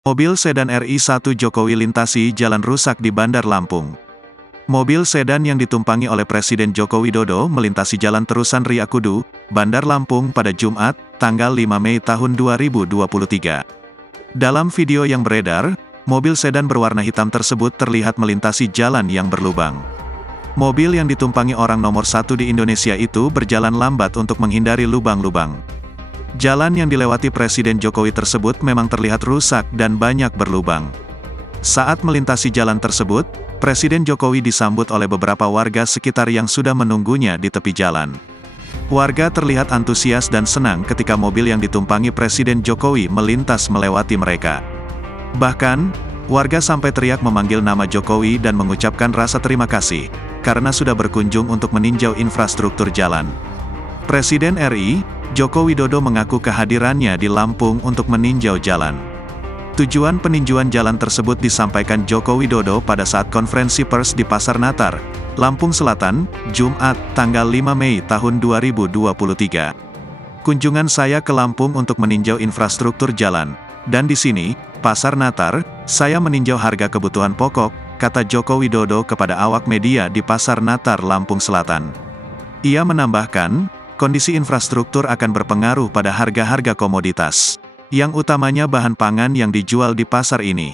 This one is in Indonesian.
Mobil sedan RI1 Jokowi lintasi jalan rusak di Bandar Lampung. Mobil sedan yang ditumpangi oleh Presiden Joko Widodo melintasi Jalan Terusan Riyakudu, Bandar Lampung pada Jumat, tanggal 5 Mei tahun 2023. Dalam video yang beredar, mobil sedan berwarna hitam tersebut terlihat melintasi jalan yang berlubang. Mobil yang ditumpangi orang nomor 1 di Indonesia itu berjalan lambat untuk menghindari lubang-lubang. Jalan yang dilewati Presiden Jokowi tersebut memang terlihat rusak dan banyak berlubang. Saat melintasi jalan tersebut, Presiden Jokowi disambut oleh beberapa warga sekitar yang sudah menunggunya di tepi jalan. Warga terlihat antusias dan senang ketika mobil yang ditumpangi Presiden Jokowi melintas melewati mereka. Bahkan, warga sampai teriak memanggil nama Jokowi dan mengucapkan rasa terima kasih, karena sudah berkunjung untuk meninjau infrastruktur jalan. Presiden RI, Joko Widodo mengaku kehadirannya di Lampung untuk meninjau jalan. Tujuan peninjauan jalan tersebut disampaikan Joko Widodo pada saat konferensi pers di Pasar Natar, Lampung Selatan, Jumat, tanggal 5 Mei tahun 2023. Kunjungan saya ke Lampung untuk meninjau infrastruktur jalan, dan di sini, Pasar Natar, saya meninjau harga kebutuhan pokok, kata Joko Widodo kepada awak media di Pasar Natar, Lampung Selatan. Ia menambahkan, kondisi infrastruktur akan berpengaruh pada harga-harga komoditas, yang utamanya bahan pangan yang dijual di pasar ini.